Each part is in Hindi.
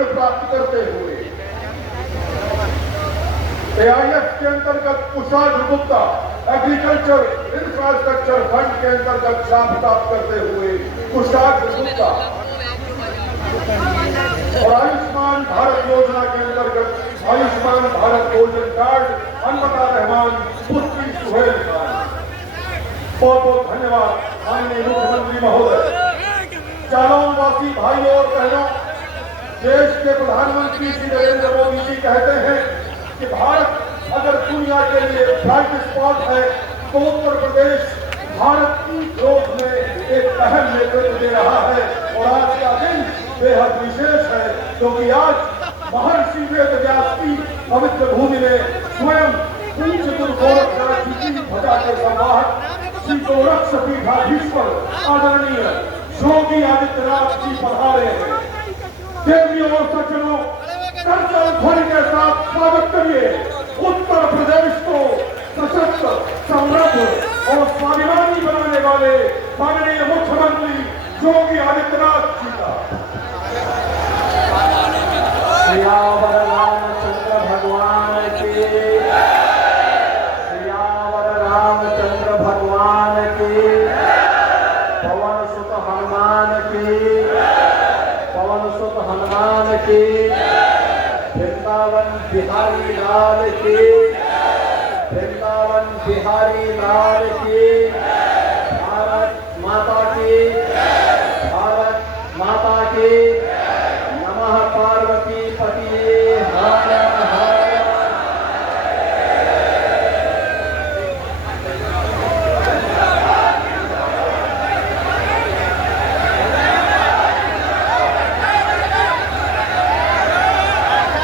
ऋण प्राप्त करते हुए AIF के अंतर्गत कुशाग्र गुप्ता एग्रीकल्चर इंफ्रास्ट्रक्चर फंड के अंतर्गत लाभ प्राप्त करते हुए कुशाग्र गुप्ता और आयुष्मान भारत योजना के अंतर्गत आयुष्मान भारत गोल्डन कार्ड अनवता रहमान पुत्री सुहेल खान। बहुत बहुत धन्यवाद माननीय मुख्यमंत्री महोदय। जालौन वासी भाइयों और बहनों, देश के प्रधानमंत्री श्री नरेंद्र मोदी जी कहते हैं कि भारत अगर दुनिया के लिए ब्राइट स्पॉट है तो उत्तर प्रदेश भारत की ग्रोथ में एक अहम नेतृत्व दे रहा है। और आज का दिन बेहद विशेष है क्योंकि आज महर्षि वेद व्यास की पवित्र भूमि में स्वयं पूज्य गुरु गोरखनाथ जी की ध्वजा के संवाहक श्री गोरक्ष पीठाधीश्वर आदरणीय योगी आदित्यनाथ जी पधारे हैं। देवियों और सज्जनों, करतल ध्वनि के साथ स्वागत करिए उत्तर प्रदेश को सशक्त, समृद्ध और स्वाभिमानी बनाने वाले माननीय मुख्यमंत्री योगी आदित्यनाथ जी का। सियावर रामचंद्र भगवान की, सियावर रामचंद्र भगवान की, पवन सुत हनुमान की, पवन सुत हनुमान की, वृंदावन बिहारी लाल की, वृंदावन बिहारी लाल की, भारत माता की, भारत माता की, नमः पार्वती पतिये हर हर।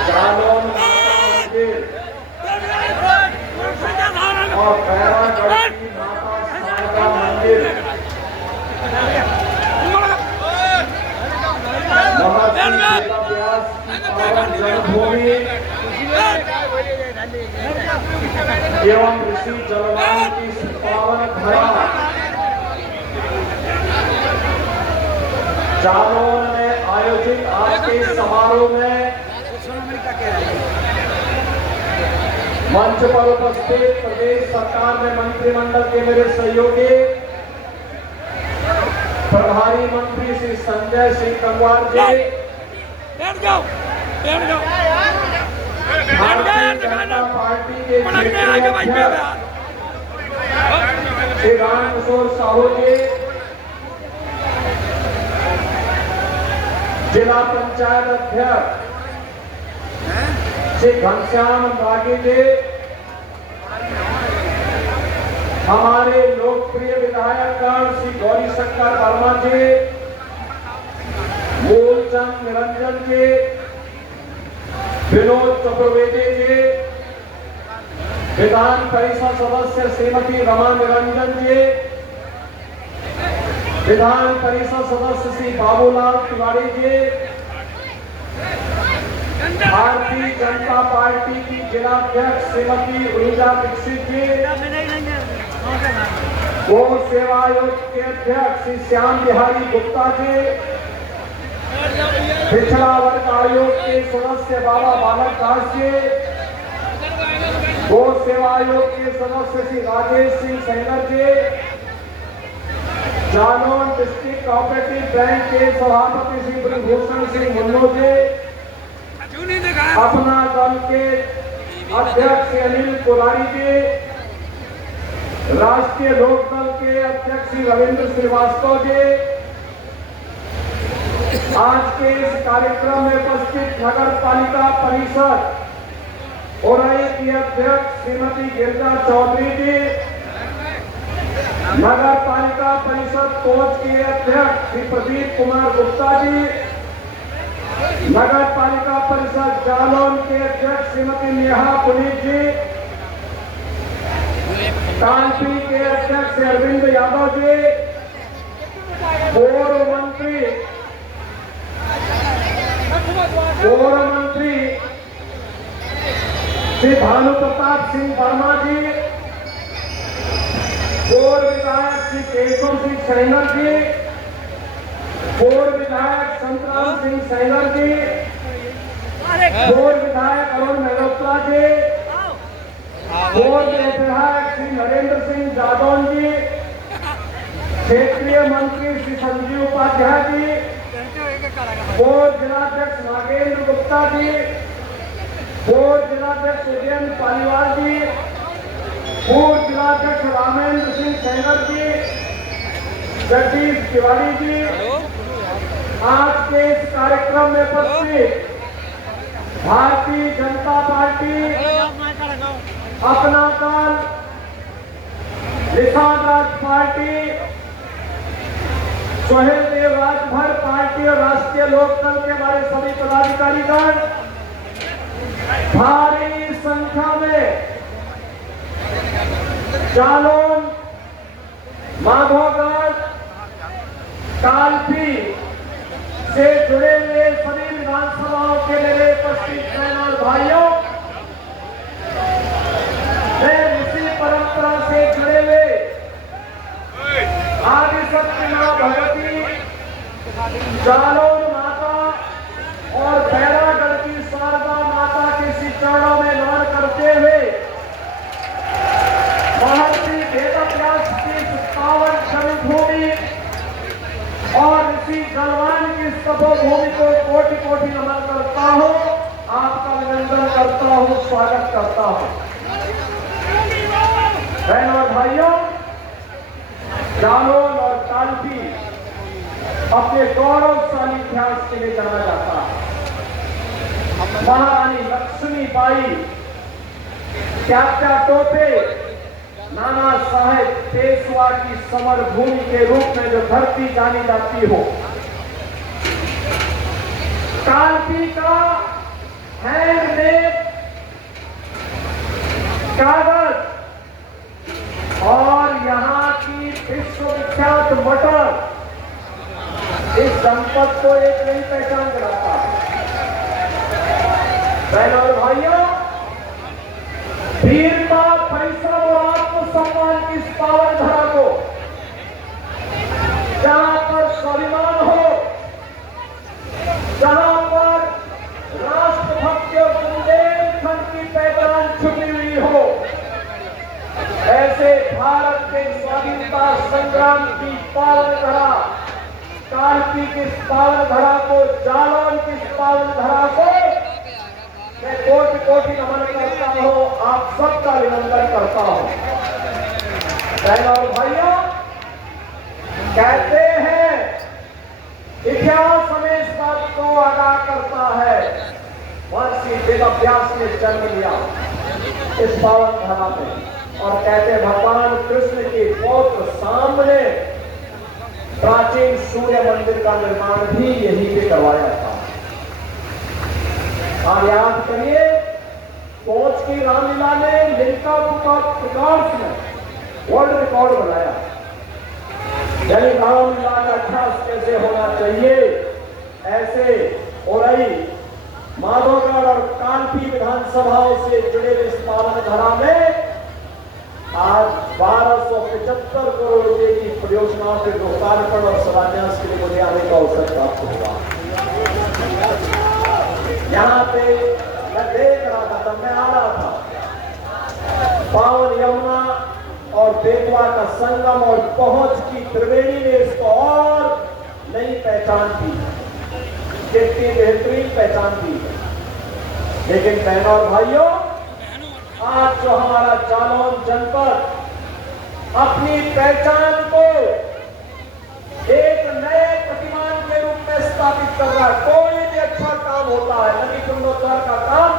जालौन माता मंदिर और पैरागढ़ की माता शारदा मंदिर महर्षि वेदव्यास की पावन जन्मभूमि एवं ऋषि जलवान की पावन धरा जालौन में आयोजित आज के समारोह में मंच पर उपस्थित प्रदेश सरकार में मंत्रिमंडल के मेरे सहयोगी प्रभारी मंत्री श्री संजय सिंह कंगवार जी, भारतीय जनता पार्टी के क्षेत्रीय अध्यक्ष श्री रामकिशोर साहू जी, जिला पंचायत अध्यक्ष श्री घनश्याम रागी जी, हमारे लोकप्रिय विधायकगण श्री गौरी शंकर वर्मा जी, मूलचंद निरंजन जी, विनोद चतुर्वेदी जी, विधान परिषद सदस्य श्रीमती रमा निरंजन जी, विधान परिषद सदस्य श्री बाबूलाल तिवारी जी, भारतीय जनता पार्टी की जिलाध्यक्ष श्रीमती उर्जा दीक्षित जी, गौ सेवा आयोग के अध्यक्ष श्री श्याम बिहारी गुप्ता जी, पिछड़ा वर्ग आयोग के सदस्य बाबा बालक दास जी, गौ सेवा आयोग के सदस्य श्री राजेश सिंह सैनर जी, जालौन डिस्ट्रिक्ट कोऑपरेटिव बैंक के सभापति श्री ब्रजभूषण सिंह मुन्नो जी, अपना दल के अध्यक्ष अनिल कुलारी जी, राष्ट्रीय लोकदल के अध्यक्ष श्री रविंद्र श्रीवास्तव जी, आज के इस कार्यक्रम में उपस्थित नगर पालिका परिषद ओरई की अध्यक्ष श्रीमती गिरिजा चौधरी जी, नगर पालिका परिषद कोच के अध्यक्ष श्री प्रदीप कुमार गुप्ता जी, नगर पालिका परिषद जालौन के अध्यक्ष श्रीमती नेहा पुनीत जी, कांपी के अध्यक्ष अरविंद यादव जी, पूर्व मंत्री श्री भानु प्रताप सिंह वर्मा जी, पूर्व विधायक श्री केशव सिंह सैनर जी, पूर्व विधायक संतराम सिंह सैनर जी, पूर्व विधायक अरुण मेहरोत्रा जी, पूर्व विधायक श्री नरेंद्र सिंह जादौन जी, क्षेत्रीय मंत्री श्री संजीव उपाध्याय जी, पूर्व जिलाध्यक्ष नागेंद्र गुप्ता जी, पूर्व जिलाध्यक्ष उदयन पालीवाल जी, पूर्व जिलाध्यक्ष रामेंद्र सिंह सेंगर जी, जगदीश तिवारी जी, आज के इस कार्यक्रम में उपस्थित भारतीय जनता पार्टी, अपना दल, निशान राज पार्टी, सोहेल देव राजभर पार्टी और राष्ट्रीय लोकदल के हमारे सभी पदाधिकारीगण भारी संख्या में जालौन, माधोगढ़, कालपी से जुड़े हुए सभी विधानसभाओं के मेरे उपस्थित बहनों और भाइयों, मैं इसी परंपरा से जुड़े हुए आदिशक्ति मां भगवती, जालौन माता और बैरागढ़ की शारदा माता के श्री चरणों में नमन करते हुए महर्षि वेदव्यास की पावन शरणभूमि और इसी जलवान की तपोभूमि को कोटि कोटि नमन करता हूँ, आपका अभिनंदन करता हूँ, स्वागत करता हूँ। बहनों और भाइयों, जालौन और कालपी अपने गौरवशाली इतिहास के लिए जाना जाता है। महारानी लक्ष्मीबाई, क्या टोपे, नाना साहेब पेशवा की समर भूमि के रूप में जो धरती जानी जाती हो, कालपी का हैंडमेड कागज और यहाँ की विश्वविख्यात मटर इस संपत्ति को एक नई पहचान कराता है। बहनों और भाइयों, वीरता, परिश्रम और आत्मसम्मान की इस पावन धरा को जहां पर स्वाभिमान हो, जहां पर राष्ट्रभक्ति और बुंदेलखंड की पहचान छुपी हुई हो, ऐसे भारत के स्वाधीनता संग्राम की पावन धरा, कालपी की इस पावन धरा को, जालौन की इस पावन धरा को मैं कोटि कोटि नमन करता हूँ, आप सबका अभिनंदन करता हूँ। बहनों और भाइयों, कहते हैं इतिहास हमें इस बात को आगाह करता है, महर्षि वेदव्यास ने जन्म लिया इस पावन धरा में और कहते हैं भगवान कृष्ण के पौत्र सामने प्राचीन सूर्य मंदिर का निर्माण भी यहीं पे करवाया था। आप याद करिए, कोच की रामलीला ने लिंका प्रकाश में वर्ल्ड रिकॉर्ड बनाया, यानी रामलीला का अभ्यास कैसे होना चाहिए, ऐसे हो रही माधोगढ़ और कालपी विधानसभाओं से जुड़े इस पावन धरा में आज 1275 करोड़ रुपए की परियोजनाओं के लोकार्पण और शिलान्यास के लिए मुझे आने का अवसर प्राप्त हुआ। यहाँ पे मैं देख रहा था, तब मैं आ रहा था, पावन यमुना और बेतवा का संगम और पहुंच की त्रिवेणी ने इसको और नई पहचान दी, कितनी बेहतरीन पहचान दी। लेकिन बहनों और भाइयों, आज जो हमारा जालौन जनपद अपनी पहचान को एक नए प्रतिमान के रूप में स्थापित कर रहा है, कोई भी अच्छा काम होता है, नदी जीर्णोद्धार का काम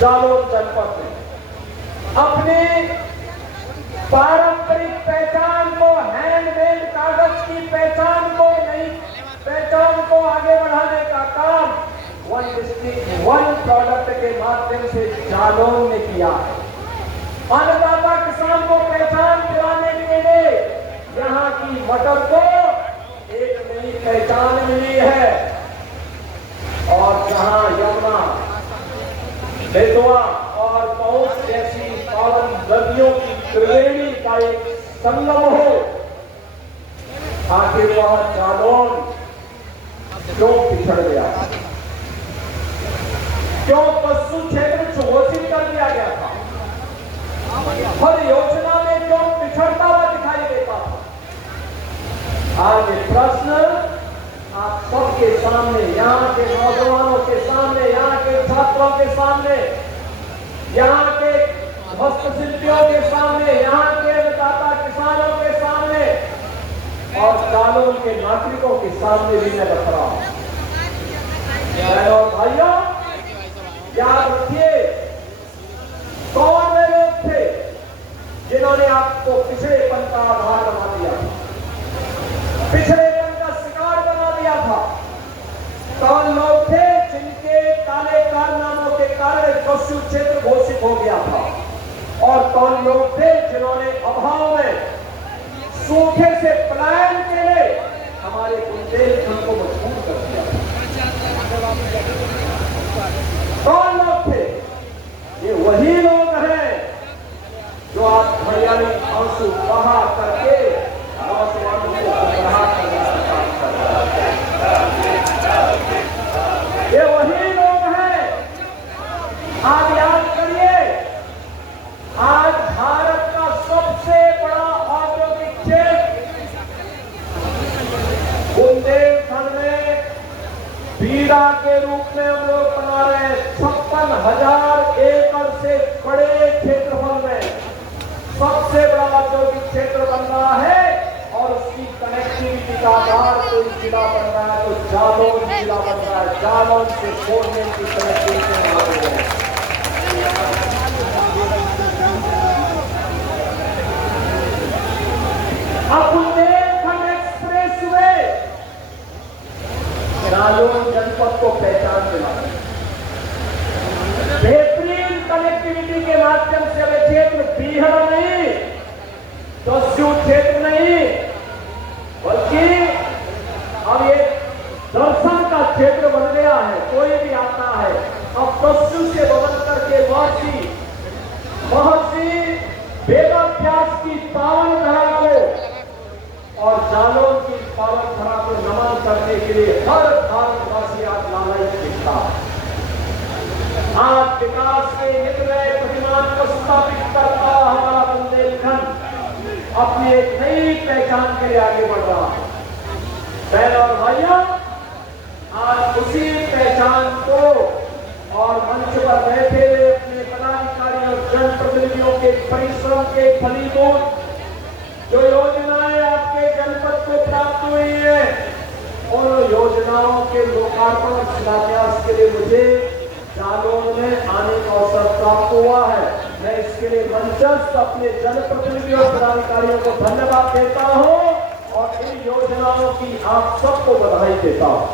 जालौन जनपद में अपनी पारंपरिक पहचान को, हैंडमेड कागज की पहचान को, नई पहचान को आगे बढ़ाने का काम वन डिस्ट्रिक्ट वन प्रोडक्ट के माध्यम से जालौन ने किया है। अन्नदाता किसान को पहचान दिलाने के लिए यहाँ की मटर को एक नई पहचान मिली है और जहाँ यमुना, बेतवा और पहुंच जैसी पावन नदियों की त्रिवेणी का एक संगम हो, आखिर वह जालौन क्यों पिछड़ गया? सामने, यहाँ के नौजवानों के सामने, यहाँ के छात्रों के सामने, यहाँ के हस्तशिल्पियों के सामने, यहाँ के अन्नदाता किसानों के सामने और जालौन के नागरिकों के सामने भी मैं रख रहा हूं। और भाइयों, याद रखिए, कौन वे लोग थे जिन्होंने आपको पिछड़ेपन का आधार बना दिया, पिछड़ेपन का शिकार बना दिया था? कौन लोग थे जिनके काले कारनामों के कारण पशु क्षेत्र घोषित हो गया था? और कौन लोग थे जिन्होंने अभाव में सूखे से पलायन के लिए हमारे बुंदेलखंड को मजबूर कर दिया? कौन लोग थे? ये वही लोग हैं जो आज हरियाणी आंसू बहा करके नौजवानों को गुमराह करने का काम कर रहे हैं। ये वही लोग हैं। आज याद करिए, आज भारत का सबसे बड़ा औद्योगिक क्षेत्र बुंदेलखंड में बीड़ा के रूप में हम लोग बना रहे हैं। 56,000 एकड़ से बड़े क्षेत्रफल में सबसे बड़ा औद्योगिक क्षेत्र बन रहा है और उसकी कनेक्टिविटी का आधार कोई जिला बन रहा है तो जालौन जिला बन रहा है। जालौन से 4 लेन की कनेक्टिविटी बना रही है। अब बुंदेलखंड एक्सप्रेस वे जालौन जनपद को पहचान दिला, बेहतरीन कनेक्टिविटी के माध्यम से अब क्षेत्र बीहड़ नहीं, दस्यू क्षेत्र नहीं, बल्कि अब ये दर्शन का क्षेत्र बन गया है। कोई भी आता है अब दस्यू से बदल करके महर्षि वेदाभ्यास की पावन धरा को और जालौन की पावन धरा को नमन करने के लिए हर भारतवासी आज लालच दिखता है। आज विकास के निर्णय प्रतिमान को स्थापित करता हमारा बुंदेलखंड अपनी एक नई पहचान के लिए आगे बढ़ रहा है। बहनों और भाइयों, आज उसी पहचान को और मंच पर बैठे हुए अपने पदाधिकारियों जनप्रतिनिधियों के परिश्रम के फलीभूत जो योजनाएं आपके जनपद को प्राप्त हुई है, उन योजनाओं के लोकार्पण और शिलान्यास के लिए मुझे जालौन में आने का अवसर प्राप्त हुआ है। मैं इसके लिए मंचस्थ अपने जनप्रतिनिधियों और पदाधिकारियों को धन्यवाद देता हूं और इन योजनाओं की आप सबको बधाई देता हूं।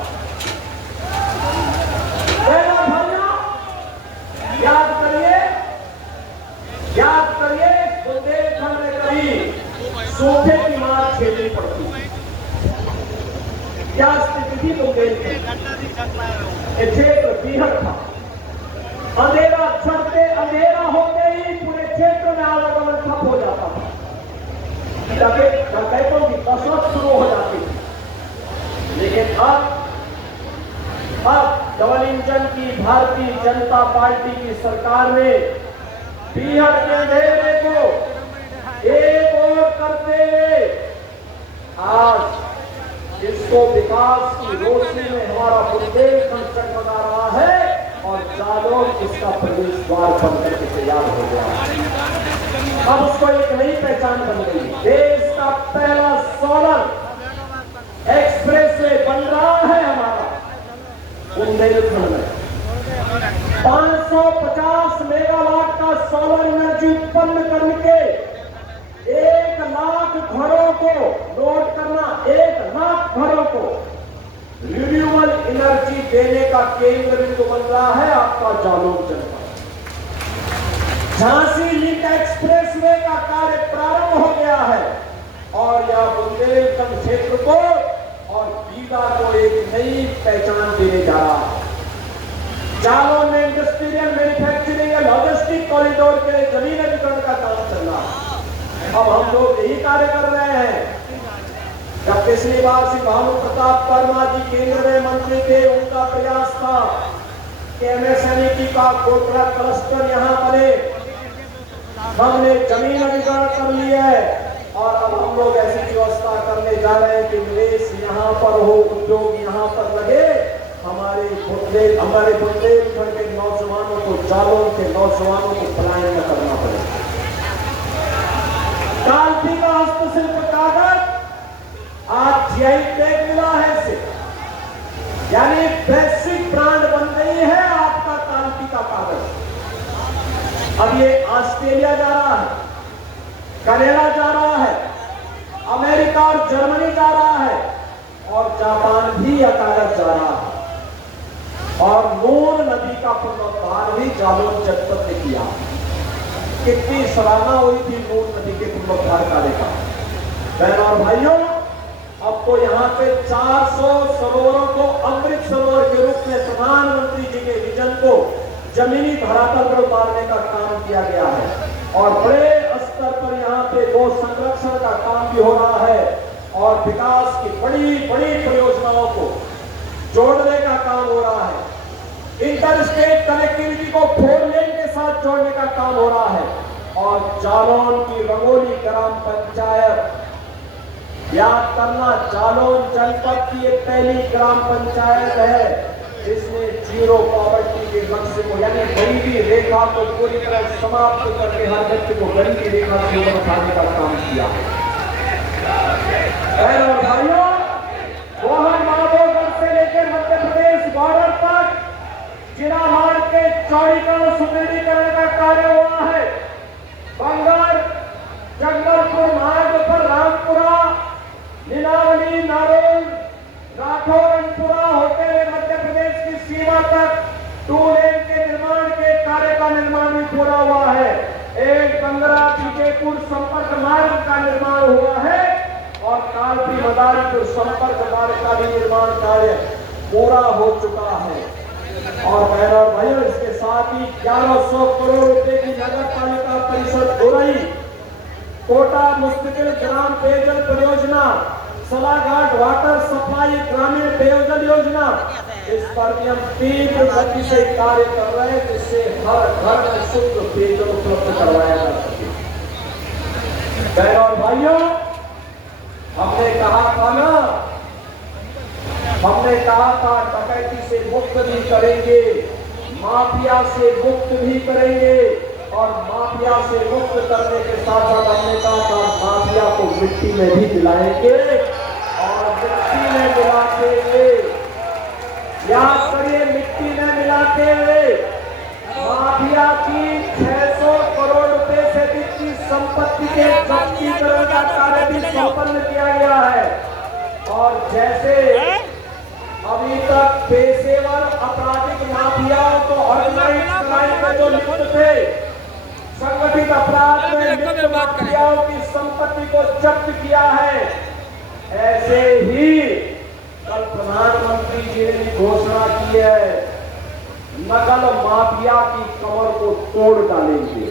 याद करिए, बुंदेलखंड में कभी सूखे की मार झेलनी पड़ती, क्या स्थिति थी बुंदेलखंड? क्षेत्र बीहड़ था। अंधेरा चढ़ते, अंधेरा होते ही पूरे क्षेत्र में आवागमन ठप हो जाता था, डकैतों की कसरत शुरू हो जाती थी। लेकिन अब डबल इंजन की भारतीय जनता पार्टी की सरकार ने बीहड़ के अंधेरे को एक और करते हुए आज इसको विकास की रोशनी में हमारा बुंदेलखंड जगमगा रहा है और जालौन इसका प्रवेश द्वार बनकर के तैयार हो गया। अब उसको एक नई पहचान बन गई। देश का पहला सोलर एक्सप्रेस वे बन रहा है हमारा बुंदेलखंड में। 550 मेगावाट का सोलर एनर्जी उत्पन्न करके 1 लाख घरों को लोड करना, 1 लाख घरों को रिन्यूएबल एनर्जी देने का केंद्र बिंदु बन रहा है आपका जालौन जनपद। झांसी लिंक एक्सप्रेस वे का कार्य प्रारंभ हो गया है और यह बुंदेलखंड क्षेत्र को और बीड़ा को एक नई पहचान देने जा रहा है। जालौन में इंडस्ट्रियल मैन्युफैक्चरिंग या लॉजिस्टिक कॉरिडोर के लिए जमीन अधिग्रहण का काम चल रहा है। अब हम लोग यही कार्य कर रहे हैं। जब पिछली बार श्री भानु प्रताप वर्मा जी केंद्र में मंत्री थे, उनका प्रयास था कि एमएसएमई का गोखला क्लस्टर यहाँ बने। हमने जमीन अधिग्रहण कर ली है और अब हम लोग ऐसी व्यवस्था करने जा रहे हैं कि निवेश यहाँ पर हो, उद्योग यहाँ पर लगे हमारे बुंदेलखंड के नौजवानों को, जालौन के नौजवानों को पलायन न करना पड़े। काल्पी का हस्तशिल्प कागज आज जीआई टैग मिला है इसे, यानी वैश्विक ब्रांड बन गई है आपका काल्पी का कागज। अब ये ऑस्ट्रेलिया जा रहा है, कनाडा जा रहा है, अमेरिका और जर्मनी जा रहा है, और जापान भी यह कागज जा रहा है। और नून नदी का पुनरुद्धार भी जालौन जनपद ने किया। कितनी सराहना हुई थी नून नदी के पुनरुद्धार कार्य का। बहनों और भाइयों, अब तो यहाँ पे 400 सरोवरों को अमृत सरोवर के रूप में प्रधानमंत्री जी के विजन को जमीनी धरातल पर उतारने का काम किया गया है, और बड़े स्तर पर यहाँ पे गो संरक्षण का काम भी हो रहा है, और विकास की बड़ी बड़ी परियोजनाओं को जोड़ने का काम हो रहा है। इंटर स्टेट कनेक्टिविटी को 4 लेन के साथ जोड़ने का काम हो रहा है। और जालौन की रंगोली ग्राम पंचायत, याद करना, जालौन जनपद की ये पहली ग्राम पंचायत है जिसने जीरो पॉवर्टी के लक्ष्य को, यानी गरीबी रेखा को पूरी तरह समाप्त करके हर व्यक्ति को गरीबी रेखा से ऊपर उठाने का काम किया। और भाइयों, वहां माधोगढ़ से लेकर मध्य प्रदेश बॉर्डर तक जिला मार्ग के चौड़ीकरण सुदृढ़ीकरण का कार्य हुआ है। बंगर जगदलपुर मार्ग पर रामपुरा, नीलावली, नारोल, राठौरनपुरा होते हुए मध्य प्रदेश की सीमा तक 2 लेन के निर्माण के कार्य का निर्माण भी पूरा हुआ है। एक बंगरा बीजेपुर संपर्क मार्ग का निर्माण हुआ है, और काल्पी मदारीपुर संपर्क मार्ग का भी निर्माण कार्य पूरा हो चुका है। और बहनों और भाइयों, इसके साथ ही 1100 करोड़ रुपए की नगर पालिका परिषद हो रही कोटा मुस्तकिल ग्राम पेयजल परियोजना, सलाघाट वाटर सप्लाई ग्रामीण पेयजल योजना, इस पर भी हम तीव्र गति से कार्य कर रहे हैं, जिससे हर घर में शुद्ध पेयजल उपलब्ध करवाया जा सके। बहनों और भाइयों, हमने कहा था डकैती से मुक्त भी करेंगे, माफिया से मुक्त भी करेंगे, और माफिया से मुक्त करने के साथ साथ हमने कहा था माफिया को मिट्टी में भी मिलाएंगे, और मिट्टी में मिलाते हुए, याद करिए, मिट्टी में मिलाते हुए माफिया की 600 करोड़ रुपए से अधिक की संपत्ति के जब्तीकरण का कार्य भी संपन्न किया गया है। और जैसे अभी तक पेशेवर आपराधिक माफियाओं को ऑर्गेनाइज क्राइम में जो लिप्त थे, संगठित अपराध में लिप्त माफियाओं की संपत्ति को जब्त किया है, ऐसे ही कल प्रधानमंत्री जी ने घोषणा की है, नकल माफिया की कमर को तोड़ डालेंगे।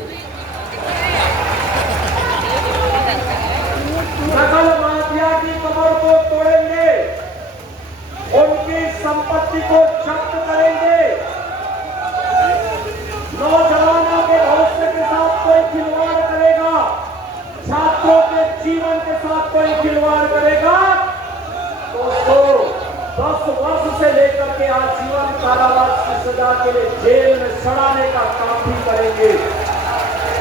नकल माफिया की कमर को तोड़ेंगे, उनकी संपत्ति को जब्त करेंगे, नौजवानों के भविष्य के साथ कोई खिलवाड़ करेगा, छात्रों के जीवन के साथ कोई खिलवाड़ करेगा तो 10 वर्ष से लेकर के आजीवन कारावास की सजा के लिए जेल में सड़ाने का काम भी करेंगे,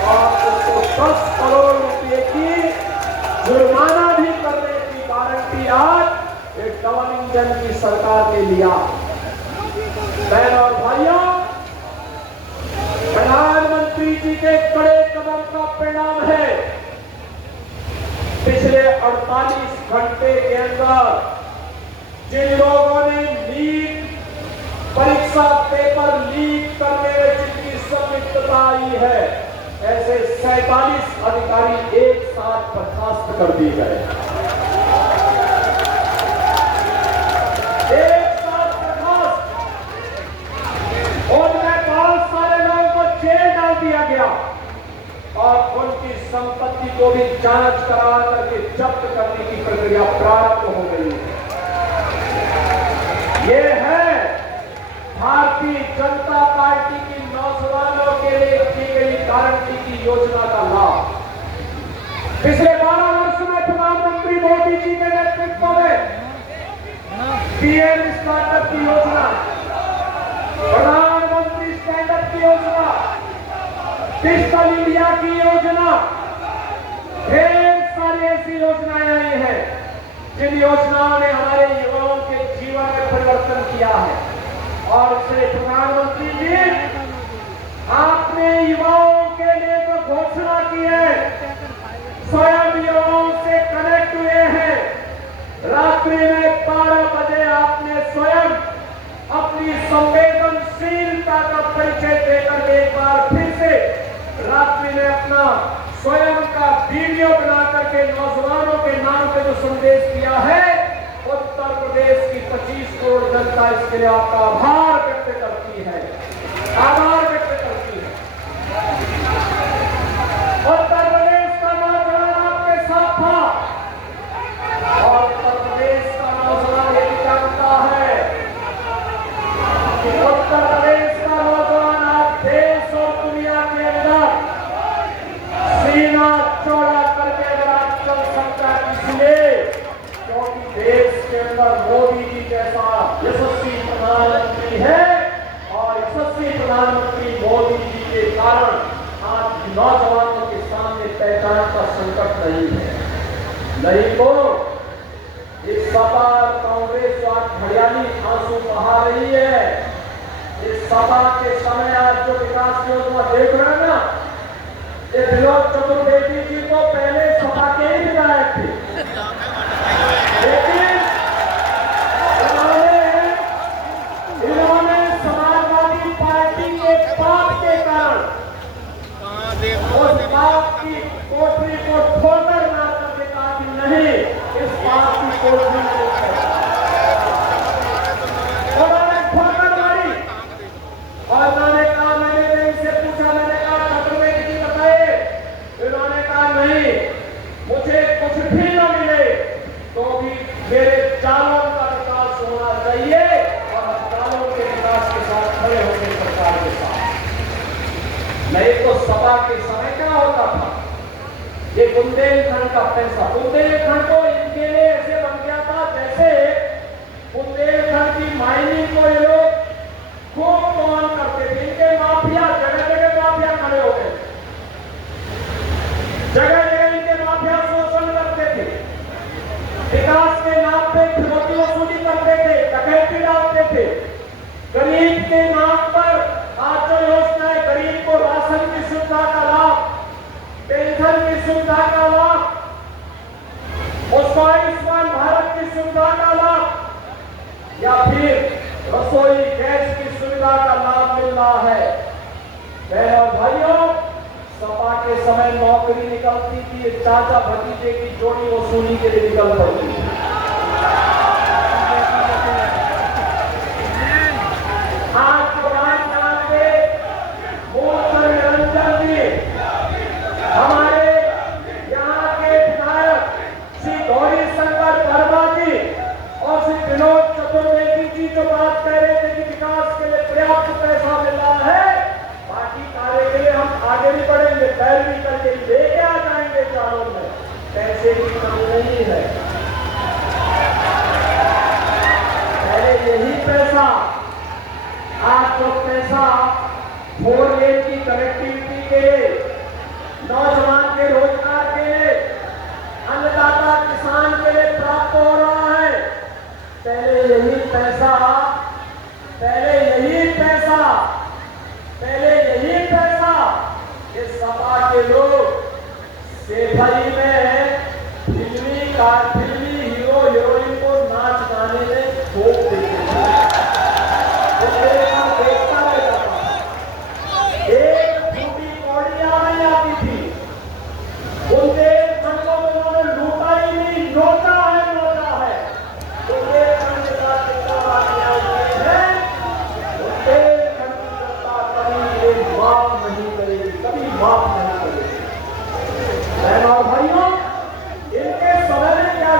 और उसको 10 करोड़ रुपए की जुर्माना भी करने की गारंटी आज एक डबल इंजन की सरकार ने लिया। बहनों और भाइयों, प्रधानमंत्री जी के कड़े कदम का परिणाम है पिछले 48 घंटे के अंदर जिन लोगों ने लीक परीक्षा पेपर लीक करने में जिनकी संलिप्तता आई है, ऐसे 47 अधिकारी एक साथ बर्खास्त कर दिए गए। एक साथ बर्खास्त, उनमें बहुत सारे लोगों को जेल डाल दिया गया, और उनकी संपत्ति को भी जांच करा करके जब्त करने की प्रक्रिया प्रारंभ हो गई है। ये है भारतीय जनता पार्टी की नौजवानों के लिए की गई गारंटी की योजना का लाभ। पिछले 12 वर्ष में प्रधानमंत्री मोदी जी के नेतृत्व में पीएम स्टार्टअप की योजना, डिजिटल इंडिया की योजना, ढेर सारी ऐसी योजनाएं आई हैं जिन योजनाओं ने हमारे युवाओं के जीवन में परिवर्तन किया है। और श्री प्रधानमंत्री जी, आपने युवाओं के लिए जो घोषणा की है, स्वयं युवाओं से कनेक्ट हुए हैं। रात्रि में 12 बजे आपने स्वयं अपनी संवेदनशीलता का परिचय देकर एक बार फिर से रात्रि में अपना स्वयं का वीडियो बना करके नौजवानों के नाम पे जो संदेश दिया है, उत्तर प्रदेश की 25 करोड़ जनता इसके लिए आपका आभार व्यक्त करती है, आभार व्यक्त करती है। उत्तर प्रदेश का नौजवान आपके साथ था और उत्तर प्रदेश का नौजवान ये जानता है कि उत्तर प्रदेश का नौजवान आज देश और दुनिया के अंदर सीना चौड़ा करके अगर आज चल सकता है, इसलिए क्योंकि देश के अंदर मोदी जी जैसा यशस्वी प्रधानमंत्री है और यशस्वी प्रधानमंत्री मोदी जी के कारण आज नौजवानों के सामने पहचान का संकट नहीं है। नहीं तो इस सपा कांग्रेस आज हरियाली आंसू बहा रही है। इस सपा के समय आज जो विकास योजना देख रहे हैं ना, ये विनोद चतुर्वेदी जी तो पहले सपा के ही विधायक थे, लेकिन इन्होंने समाजवादी पार्टी के पाप के कारण उस पाप की कोठरी को ठोकर मार करके कहा कि नहीं, इस पाप की कोठरी को उन्होंने ठोकर मारी और उन्होंने कहा, मैंने इनसे पूछा, मैंने कहा चतुर्वेदी जी बताइए, इन्होंने कहा नहीं, मुझे कुछ भी न मिले तो भी मेरे जालौन का विकास होना चाहिए और जालौन के विकास के साथ खड़े होंगे सरकार के साथ। नहीं तो सपा के समय क्या होता था, ये बुंदेलखंड का पैसा, बुंदेलखंड को इनके लिए ऐसे बन गया था जैसे बुंदेलखंड की माइनिंग को ये लोग खूब कौन करते थे। इनके माफिया जगह जगह माफिया खड़े हो गए, जगह जगह इनके माफिया शोषण करते थे, विकास के नाम पे फिरौती वसूली करते थे, डकैती डालते थे, गरीब के नाम पर आंचल योजनाएं, गरीब को राशन की सुविधा का लाभ, पेंशन की सुविधा का लाभ, उसको आयुष्मान भारत की सुविधा का लाभ या फिर रसोई गैस की सुविधा का लाभ मिल रहा है। बहनों और भाइयों, सपा के समय नौकरी निकलती थी, चाचा भतीजे की जोड़ी वसूली के लिए निकल पड़ती थी। आज पुराने नाम पे मूलचंद निरंजन जी, हमारे यहाँ के विधायक श्री गौरी शंकर वर्मा जी और श्री विनोद चतुर्वेदी जी जो बात कह रहे थे कि विकास के लिए पर्याप्त पैसा मिल रहा है, बाकी कार्य के लिए हम आगे भी बढ़ेंगे, पैरवी करके लेके आ जाएंगे चारों में, पैसे की कमी नहीं है। पहले यही पैसा, आज जो पैसा 4 लेन की कनेक्टिविटी के लिए, नौजवान के रोजगार के लिए, अन्नदाता किसान के लिए प्राप्त हो रहा है, पहले यही पैसा ये सपा के लोग सेफई में फिल्मी हीरो हीरोइन को नाच गाने में ठोक देते थे। देखता रहता था, एक फूटी कौड़ियां नहीं आती थी, बुंदेलखंड को उन्होंने लूटा ही नहीं, नोचा है। बुंदेलखंड के साथ कितना अन्याय है, बुंदेलखंड की जनता कभी ये माफ नहीं करेगी, कभी माफ नहीं करेगी। बहनों और भाइयों, इनके समय में क्या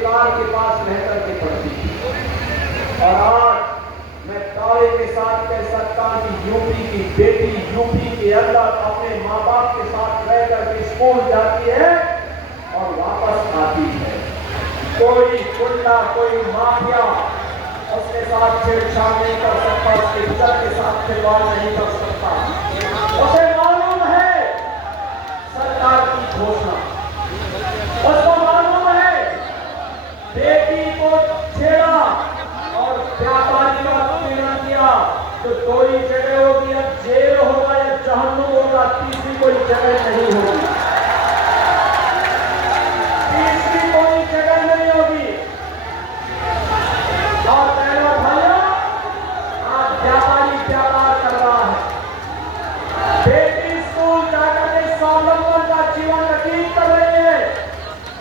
बेकार के पास रह करके पढ़ती थी। और आज मैं दावे के साथ कह सकता हूं कि यूपी की बेटी यूपी के अंदर अपने माँ बाप के साथ रह करके स्कूल जाती है और वापस आती है। कोई गुंडा, कोई माफिया उसके साथ छेड़छाड़ नहीं कर सकता, उसके इज्जत के साथ खिलवाड़ नहीं कर सकता। उसे मालूम है सरकार की घोषणा, उसको मालूम है बेटी को छेड़ा और व्यापारी का पीड़न किया तो कोई जगह होगी, या जेल होगा या जहन्नुम होगा, तीसरी कोई जगह नहीं होगी, तीसरी कोई जगह नहीं होगी। और पहला भाइयों, आज व्यापारी व्यापार कर रहा है, बेटी स्कूल जाकर के स्वावलंबन का जीवन व्यतीत कर रही है।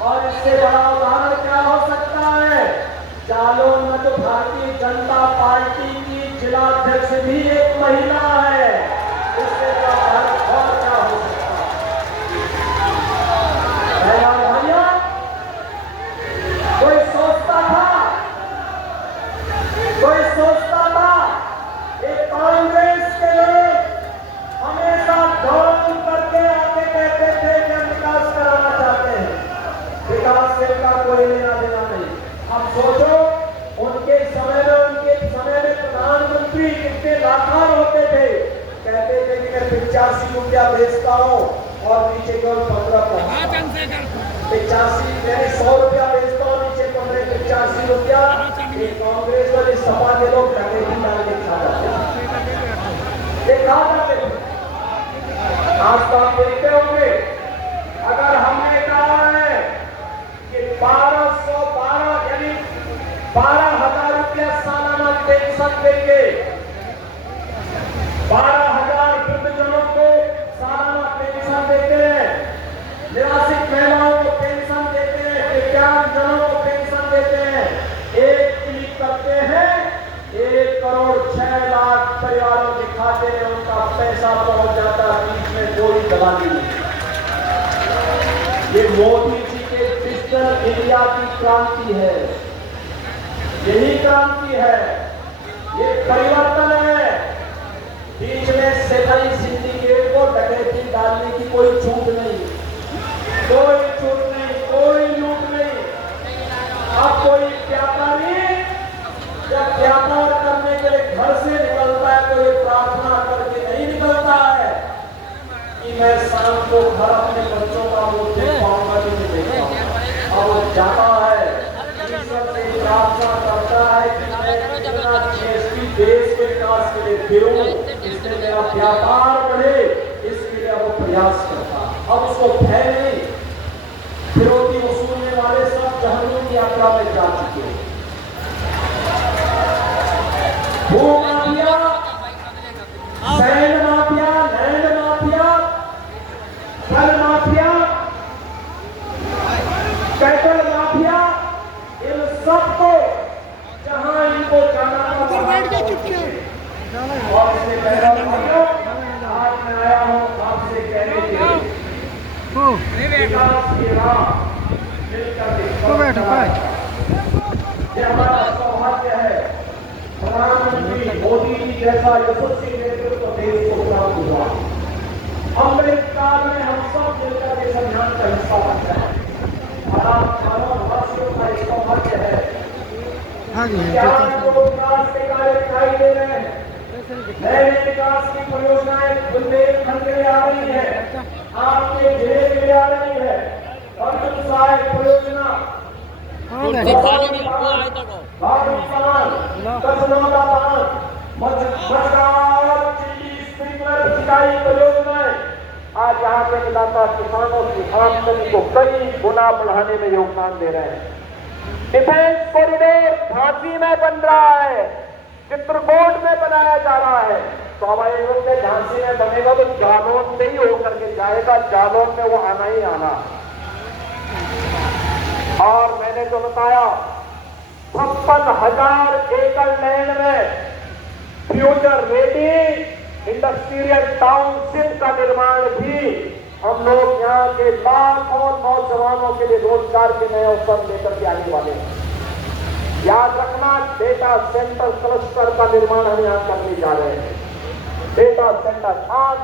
और इससे बड़ा उदाहरण क्या हो सकता है? जालौन में तो भारतीय जनता पार्टी की जिलाध्यक्ष भी एक महिला है। इससे बड़ा उदाहरण और क्या हो सकता है? भैया, कोई सोचता था एक कांग्रेस के लोग हमेशा दौड़ करके आके कहते थे कि हम विकास कराना चाहते हैं, विकास से का कोई लेना देना नहीं। अब सोचो उनके समय में प्रधानमंत्री कितने लाखान होते थे, कहते थे कि मैं 85 रुपया बेचता हूँ और नीचे केवल 15, 85 यानी 100 रुपया बेचता हूँ, नीचे 85 रुपया। कांग्रेस वाले सपा के लोग डकैती डाल के खा जाते थे। आज तो आप देखते होंगे, अगर हमने कहा है कि 1212 यानी 12,000 रुपया सालाना पेंशन देंगे, 12,000 वृद्धजनों को सालाना पेंशन देते हैं, निराश्रित महिलाओं को पेंशन देते हैं, दिव्यांगजनों को पेंशन देते हैं। एक क्लिक करते हैं 1,06,00,000 परिवारों के खाते में उनका पैसा पहुंच जाता है, बीच में कोई दलाली नहीं। ये मोदी जी के डिजिटल इंडिया की क्रांति है, यही क्रांति है, ये परिवर्तन है। बीच में सेठाई सिंडिकेट को डकैती डालने की कोई छूट नहीं, कोई छूट नहीं, कोई लूट नहीं। अब कोई व्यापारी जब व्यापार करने के लिए घर से निकलता है तो ये प्रार्थना करके नहीं निकलता है कि मैं शाम को घर अपने बच्चों का मुंह देख पाऊंगा कि नहीं देख पाऊंगा। अब वो जाता है, ईश्वर से प्रार्थना करता है कि मैं इतना जीएसटी देश के विकास के लिए दूं, इससे मेरा व्यापार बढ़े, इसके लिए वो प्रयास करता है। अब उसको भय नहीं, फिरौती वसूलने वाले सब जहन्नुम की यात्रा में जा चुके हैं। भू mafia, sand mafia, land mafia, फल माफिया, पेट्रोल माफिया, इन सबको जहां इनको जाना था और इससे पहले आज मैं आया हूं आपसे कहने के लिए विकास की राह ये हमारा सौभाग्य है। प्रधानमंत्री मोदी जी जैसा यशस्वी नेतृत्व देश को प्राप्त हुआ। अमृतकाल में हम सब मिलकर के संविधान का हिस्सा बन जाए और आप भारतवासियों का सौभाग्य है। विकास के कार्य दिखाई दे रहे हैं, नए विकास की परियोजनाएं बुंदेलखंड के लिए आ रही है, आपके जिले के लिए आ रही है। अर्जुन सहायक परियोजना, सिंचाई परियोजनाएं आज यहाँ के इलाका किसानों की आमदनी को कई गुना बढ़ाने में योगदान दे रहे हैं। डिफेंस कॉरिडोर झांसी में बन रहा है, चित्रकूट में बनाया जा रहा है। स्वाभाविक रूप से झांसी में बनेगा तो जालौन से ही होकर के जाएगा, जालौन में वो आना ही आना। और मैंने जो बताया 56,000 एकड़ लैंड में फ्यूचर रेडी इंडस्ट्रियल टाउनशिप का निर्माण भी हम लोग यहाँ के लाखों नौजवानों के लिए रोजगार के नए अवसर लेकर के आने वाले हैं। याद रखना, डेटा सेंटर क्लस्टर का निर्माण हम यहाँ करने जा रहे हैं। डेटा सेंटर आज